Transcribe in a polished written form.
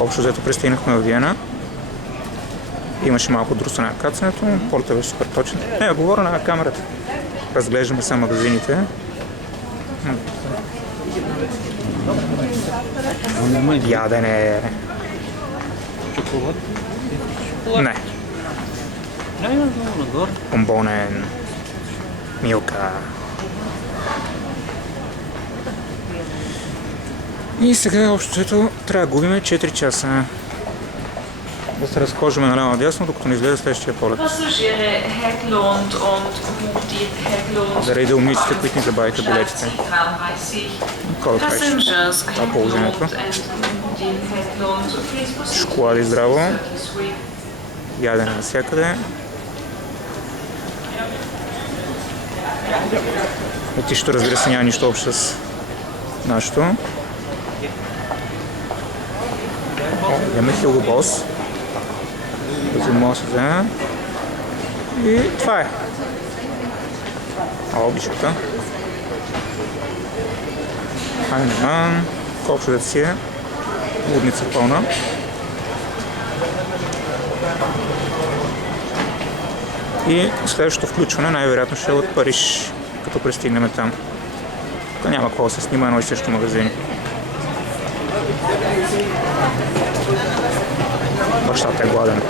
Общо взето пристигнахме в Виена. Имаше малко друсане на кацането, полета беше супер точен. Не, говоря на камерата. Разглеждаме са магазините. Ядене. Не. Бомбонен. Милка. И сега общото трябва да губиме 4 часа. Да се разхождаме наляво надясно, докато не излезе следващия полет. Да рейда умниците, които ни забавиха билетите. Колко беше? Това е положението. Шоколади здраво. Ядене навсякъде. Летището, разбира се, няма нищо общо с нашето. Имаме Hugo Boss. Този може да вземе. И това е. Обичата. Хайнеман. Колко да си е. Лудница пълна. И следващото включване най-вероятно ще е от Париж, като пристигнем там. Тук няма какво да се снима едно и също магазин. Бащата е гладен.